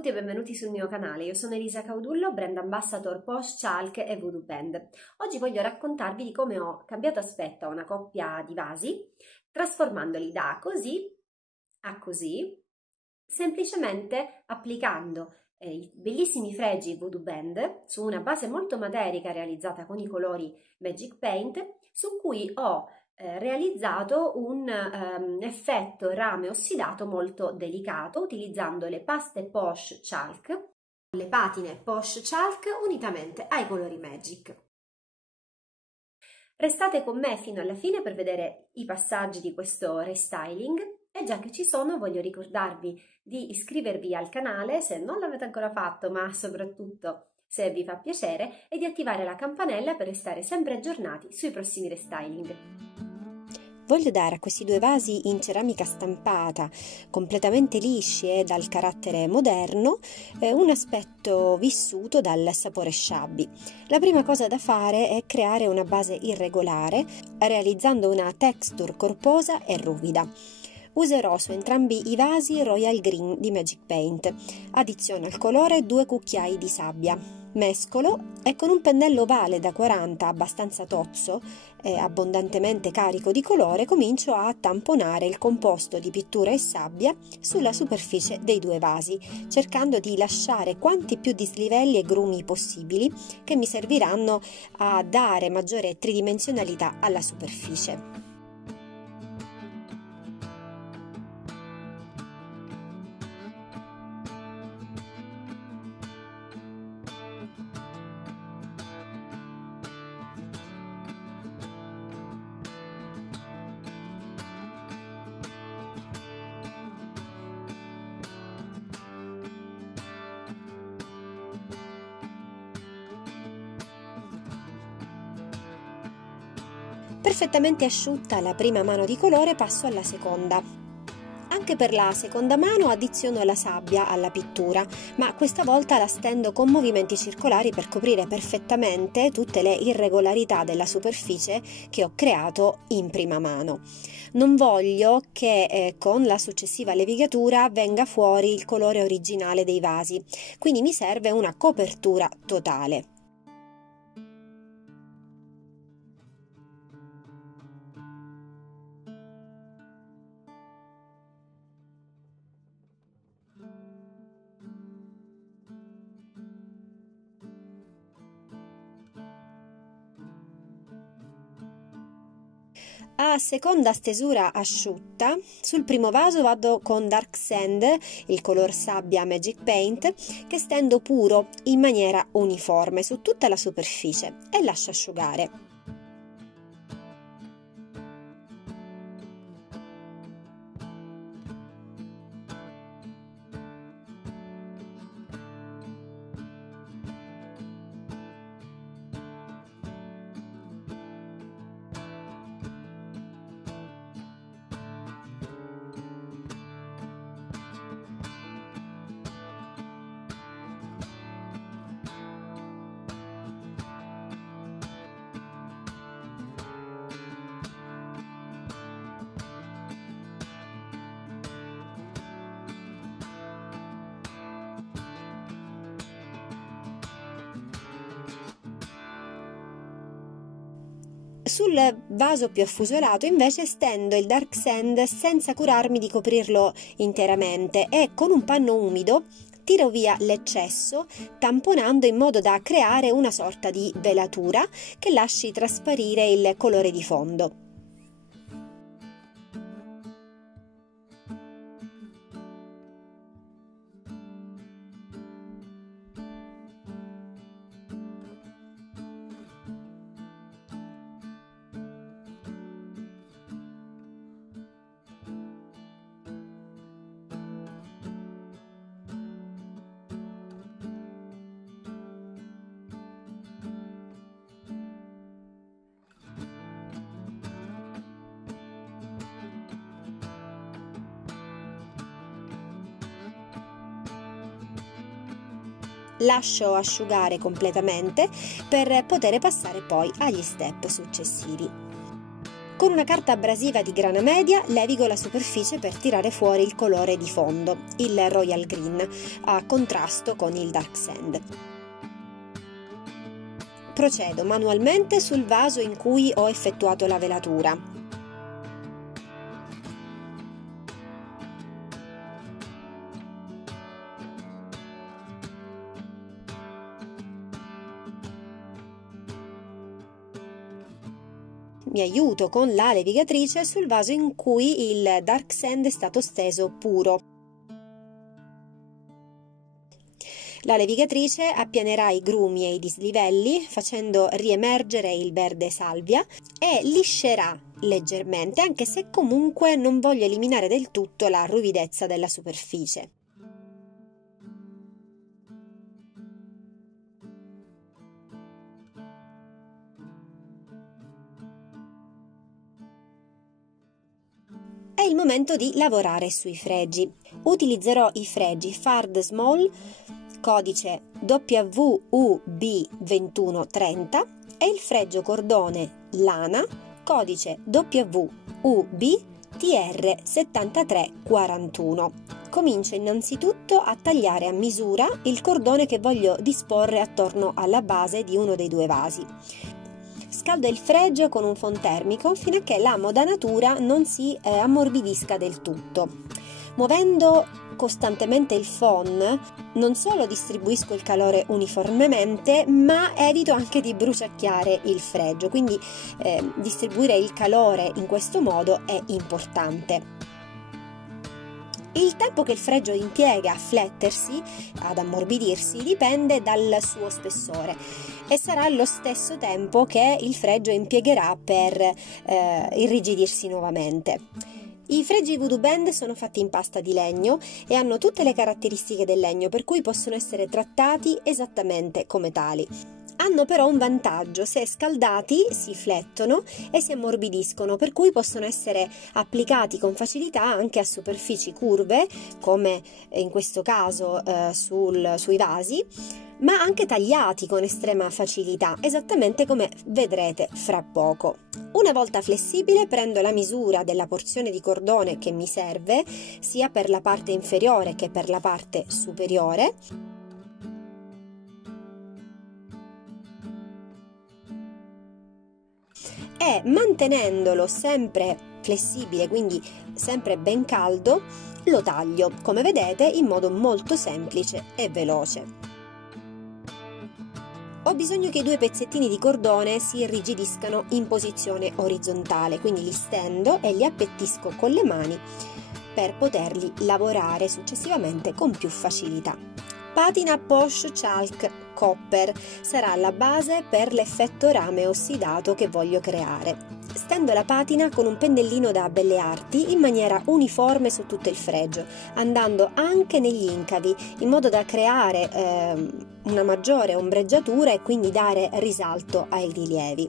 tutti e benvenuti sul mio canale, io sono Elisa Caudullo, brand ambassador Posh, Chalk e Voodoo Band. Oggi voglio raccontarvi di come ho cambiato aspetto a una coppia di vasi, trasformandoli da così a così, semplicemente applicando i bellissimi fregi Voodoo Band su una base molto materica realizzata con i colori Magic Paint, su cui ho realizzato un effetto rame ossidato molto delicato utilizzando le paste Posh Chalk, le patine Posh Chalk unitamente ai colori Magic. Restate con me fino alla fine per vedere i passaggi di questo restyling e già che ci sono voglio ricordarvi di iscrivervi al canale se non l'avete ancora fatto, ma soprattutto se vi fa piacere, e di attivare la campanella per restare sempre aggiornati sui prossimi restyling. Voglio dare a questi due vasi in ceramica stampata, completamente lisci e dal carattere moderno, un aspetto vissuto dal sapore shabby. La prima cosa da fare è creare una base irregolare, realizzando una texture corposa e ruvida. Userò su entrambi i vasi Royal Green di Magic Paint. Addiziono al colore 2 cucchiai di sabbia. Mescolo e con un pennello ovale da 40 abbastanza tozzo e abbondantemente carico di colore comincio a tamponare il composto di pittura e sabbia sulla superficie dei due vasi, cercando di lasciare quanti più dislivelli e grumi possibili che mi serviranno a dare maggiore tridimensionalità alla superficie. Perfettamente asciutta la prima mano di colore, passo alla seconda. Anche per la seconda mano addiziono la sabbia alla pittura, ma questa volta la stendo con movimenti circolari per coprire perfettamente tutte le irregolarità della superficie che ho creato in prima mano. Non voglio che con la successiva levigatura venga fuori il colore originale dei vasi, quindi mi serve una copertura totale. A seconda stesura asciutta, sul primo vaso vado con Dark Sand, il color sabbia Magic Paint, che stendo puro in maniera uniforme su tutta la superficie e lascio asciugare. Sul vaso più affusolato invece stendo il Dark Sand senza curarmi di coprirlo interamente e con un panno umido tiro via l'eccesso, tamponando in modo da creare una sorta di velatura che lasci trasparire il colore di fondo. Lascio asciugare completamente per poter passare poi agli step successivi. Con una carta abrasiva di grana media levigo la superficie per tirare fuori il colore di fondo, il Royal Green, a contrasto con il Dark Sand. Procedo manualmente sul vaso in cui ho effettuato la velatura. Mi aiuto con la levigatrice sul vaso in cui il Dark Sand è stato steso puro. La levigatrice appianerà i grumi e i dislivelli facendo riemergere il verde salvia e liscerà leggermente, anche se comunque non voglio eliminare del tutto la ruvidezza della superficie. È il momento di lavorare sui fregi. Utilizzerò i fregi Fard Small, codice WUB2130 e il fregio cordone lana, codice WUB-TR7341. Comincio innanzitutto a tagliare a misura il cordone che voglio disporre attorno alla base di uno dei due vasi. Scaldo il fregio con un phon termico fino a che la modanatura non si ammorbidisca del tutto. Muovendo costantemente il phon, non solo distribuisco il calore uniformemente, ma evito anche di bruciacchiare il fregio, quindi distribuire il calore in questo modo è importante. Il tempo che il fregio impiega a flettersi, ad ammorbidirsi, dipende dal suo spessore e sarà lo stesso tempo che il fregio impiegherà per irrigidirsi nuovamente. I fregi Voodoo Bend sono fatti in pasta di legno e hanno tutte le caratteristiche del legno, per cui possono essere trattati esattamente come tali. Hanno però un vantaggio: se scaldati si flettono e si ammorbidiscono, per cui possono essere applicati con facilità anche a superfici curve, come in questo caso sui vasi, ma anche tagliati con estrema facilità, esattamente come vedrete fra poco. Una volta flessibile prendo la misura della porzione di cordone che mi serve, sia per la parte inferiore che per la parte superiore, e mantenendolo sempre flessibile, quindi sempre ben caldo, lo taglio, come vedete, in modo molto semplice e veloce. Ho bisogno che i due pezzettini di cordone si irrigidiscano in posizione orizzontale, quindi li stendo e li appettisco con le mani per poterli lavorare successivamente con più facilità. Patina Posh Chalk Copper sarà la base per l'effetto rame ossidato che voglio creare. Stendo la patina con un pennellino da belle arti in maniera uniforme su tutto il fregio, andando anche negli incavi, in modo da creare una maggiore ombreggiatura e quindi dare risalto ai rilievi.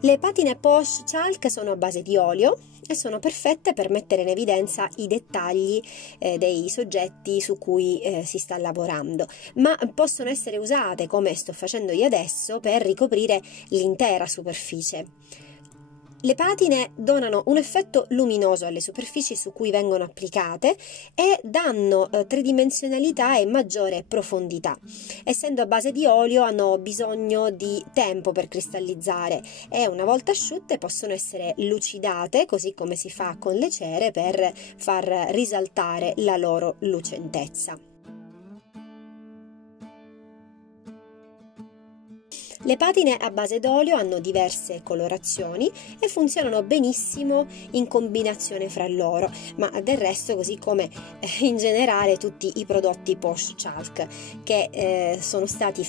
Le patine Posh Chalk sono a base di olio e sono perfette per mettere in evidenza i dettagli dei soggetti su cui si sta lavorando, ma possono essere usate, come sto facendo io adesso, per ricoprire l'intera superficie. Le patine donano un effetto luminoso alle superfici su cui vengono applicate e danno tridimensionalità e maggiore profondità. Essendo a base di olio hanno bisogno di tempo per cristallizzare e una volta asciutte possono essere lucidate, così come si fa con le cere, per far risaltare la loro lucentezza. Le patine a base d'olio hanno diverse colorazioni e funzionano benissimo in combinazione fra loro, ma del resto, così come in generale tutti i prodotti Posh Chalk che sono stati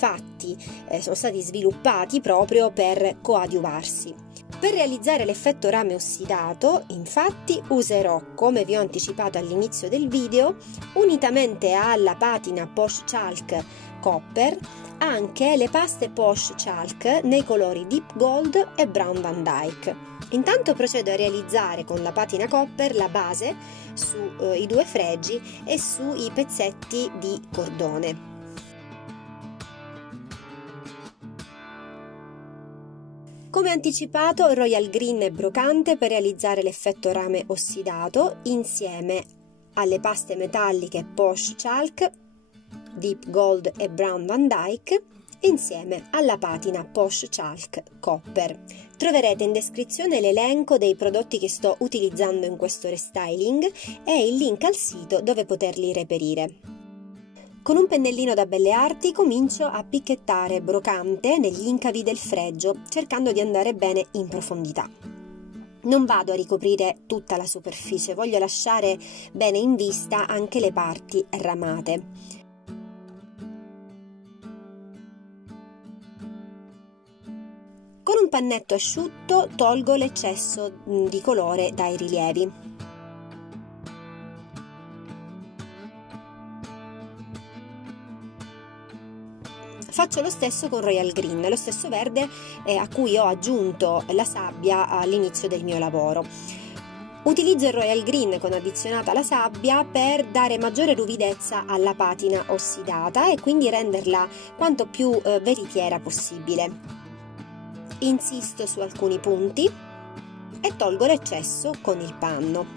sviluppati proprio per coadiuvarsi. Per realizzare l'effetto rame ossidato, infatti, userò, come vi ho anticipato all'inizio del video, unitamente alla patina Posh Chalk Copper, anche le paste Posh Chalk nei colori Deep Gold e Brown Van Dyke. Intanto procedo a realizzare con la patina Copper la base sui due fregi e sui pezzetti di cordone. Come anticipato, Royal Green e Brocante per realizzare l'effetto rame ossidato insieme alle paste metalliche Posh Chalk, Deep Gold e Brown Van Dyke, insieme alla patina Posh Chalk Copper. Troverete in descrizione l'elenco dei prodotti che sto utilizzando in questo restyling e il link al sito dove poterli reperire. Con un pennellino da belle arti comincio a picchettare Brocante negli incavi del fregio, cercando di andare bene in profondità. Non vado a ricoprire tutta la superficie, voglio lasciare bene in vista anche le parti ramate. Con un pannetto asciutto tolgo l'eccesso di colore dai rilievi. Faccio lo stesso con Royal Green, lo stesso verde a cui ho aggiunto la sabbia all'inizio del mio lavoro. Utilizzo il Royal Green con addizionata la sabbia per dare maggiore ruvidezza alla patina ossidata e quindi renderla quanto più veritiera possibile. Insisto su alcuni punti e tolgo l'eccesso con il panno.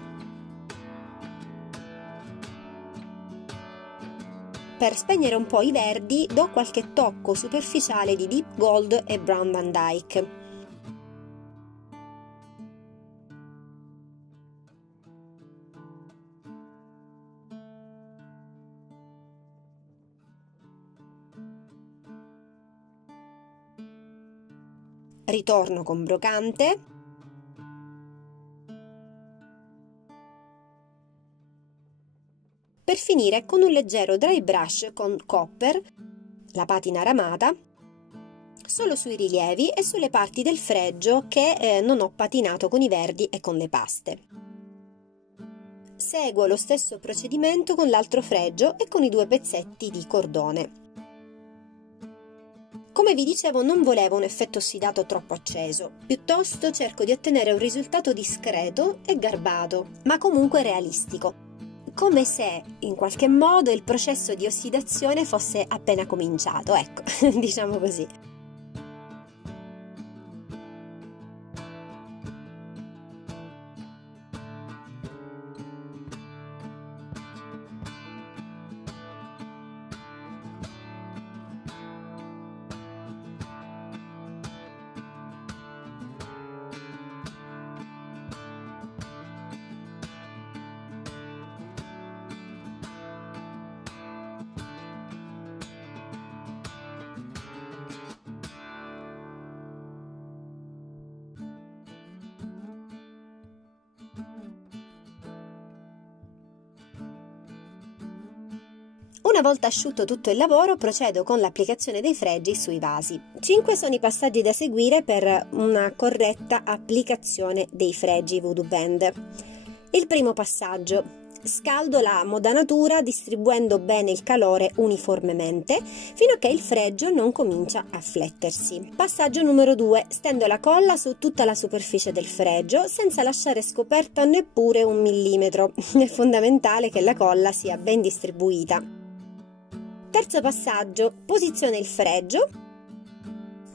Per spegnere un po' i verdi do qualche tocco superficiale di Deep Gold e Brown Van Dyke. Ritorno con Brocante. Per finire con un leggero dry brush con Copper, la patina ramata, solo sui rilievi e sulle parti del fregio che non ho patinato con i verdi e con le paste. Seguo lo stesso procedimento con l'altro fregio e con i 2 pezzetti di cordone. Come vi dicevo, non volevo un effetto ossidato troppo acceso, piuttosto cerco di ottenere un risultato discreto e garbato, ma comunque realistico, come se in qualche modo il processo di ossidazione fosse appena cominciato, ecco, diciamo così. Una volta asciutto tutto il lavoro, procedo con l'applicazione dei fregi sui vasi. 5 sono i passaggi da seguire per una corretta applicazione dei fregi Voodoo Bend. Il primo passaggio: scaldo la modanatura distribuendo bene il calore uniformemente fino a che il fregio non comincia a flettersi. Passaggio numero 2: stendo la colla su tutta la superficie del fregio senza lasciare scoperta neppure 1 millimetro. È fondamentale che la colla sia ben distribuita. Terzo passaggio: posiziono il fregio.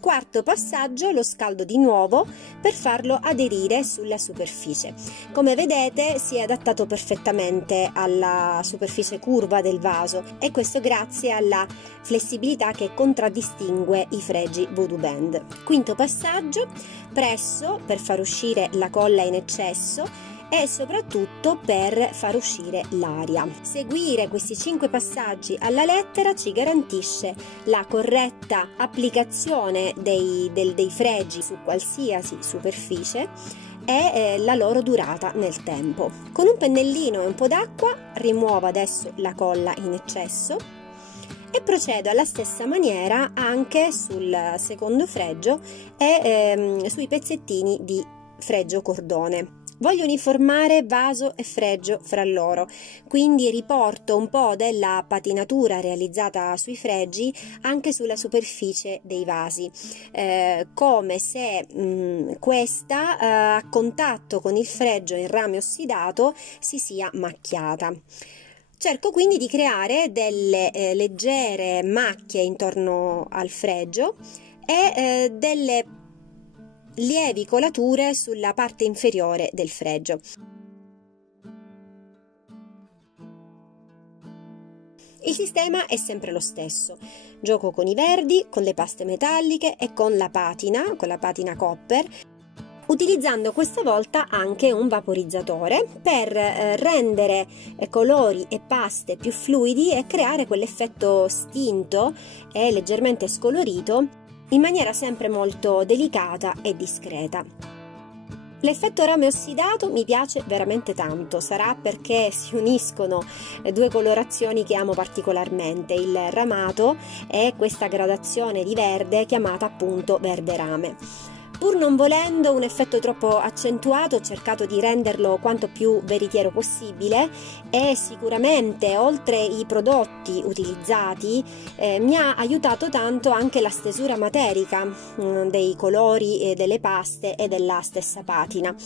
Quarto passaggio: lo scaldo di nuovo per farlo aderire sulla superficie. Come vedete si è adattato perfettamente alla superficie curva del vaso e questo grazie alla flessibilità che contraddistingue i fregi Voodoo Bend. Quinto passaggio: presso per far uscire la colla in eccesso e soprattutto per far uscire l'aria. Seguire questi 5 passaggi alla lettera ci garantisce la corretta applicazione dei fregi su qualsiasi superficie e la loro durata nel tempo. Con un pennellino e un po' d'acqua rimuovo adesso la colla in eccesso e procedo alla stessa maniera anche sul secondo fregio e sui pezzettini di fregio cordone. Voglio uniformare vaso e fregio fra loro, quindi riporto un po' della patinatura realizzata sui fregi anche sulla superficie dei vasi, come se questa a contatto con il fregio in rame ossidato si sia macchiata. Cerco quindi di creare delle leggere macchie intorno al fregio e delle lievi colature sulla parte inferiore del fregio. Il sistema è sempre lo stesso: gioco con i verdi, con le paste metalliche e con la patina copper, utilizzando questa volta anche un vaporizzatore per rendere colori e paste più fluidi e creare quell'effetto stinto e leggermente scolorito in maniera sempre molto delicata e discreta. L'effetto rame ossidato mi piace veramente tanto, sarà perché si uniscono due colorazioni che amo particolarmente, il ramato e questa gradazione di verde chiamata appunto verde rame. Pur non volendo un effetto troppo accentuato, ho cercato di renderlo quanto più veritiero possibile e sicuramente, oltre i prodotti utilizzati, mi ha aiutato tanto anche la stesura materica dei colori delle paste e della stessa patina,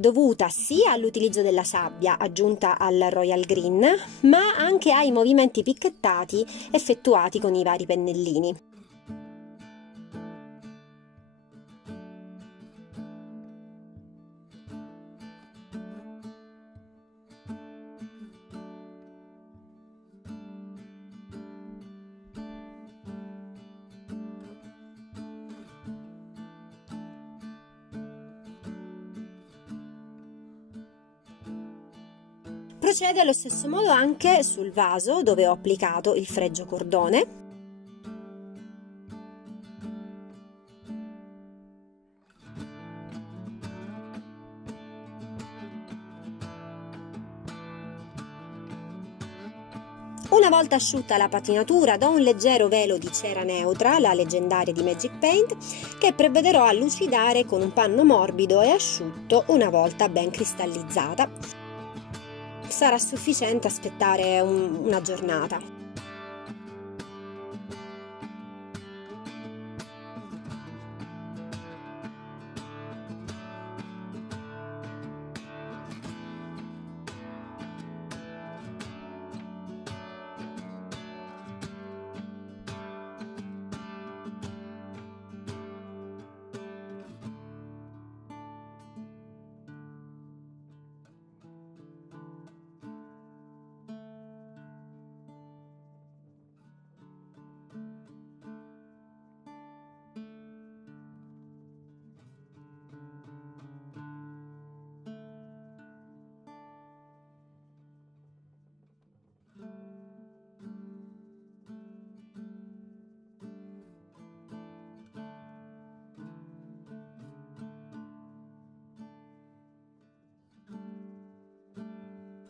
dovuta sia all'utilizzo della sabbia aggiunta al Royal Green, ma anche ai movimenti picchettati effettuati con i vari pennellini. Procede allo stesso modo anche sul vaso dove ho applicato il fregio cordone. Una volta asciutta la patinatura, do un leggero velo di cera neutra, la leggendaria di Magic Paint, che provvederò a lucidare con un panno morbido e asciutto una volta ben cristallizzata. Sarà sufficiente aspettare una giornata.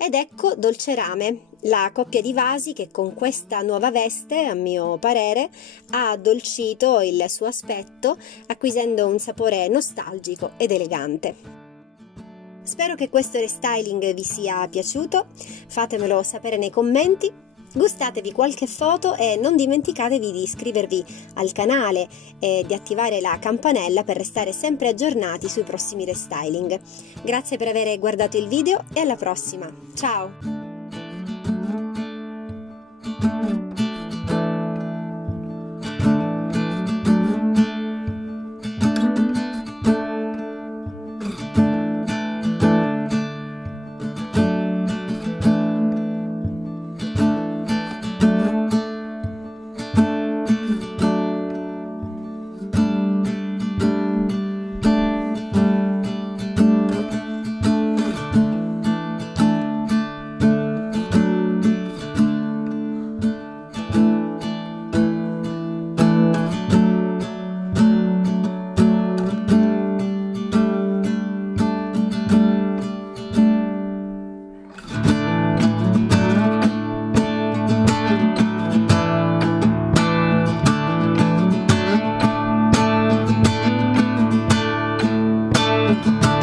Ed ecco Dolcerame, la coppia di vasi che con questa nuova veste, a mio parere, ha addolcito il suo aspetto, acquisendo un sapore nostalgico ed elegante. Spero che questo restyling vi sia piaciuto, fatemelo sapere nei commenti. Gustatevi qualche foto e non dimenticatevi di iscrivervi al canale e di attivare la campanella per restare sempre aggiornati sui prossimi restyling. Grazie per aver guardato il video e alla prossima. Ciao! Bye.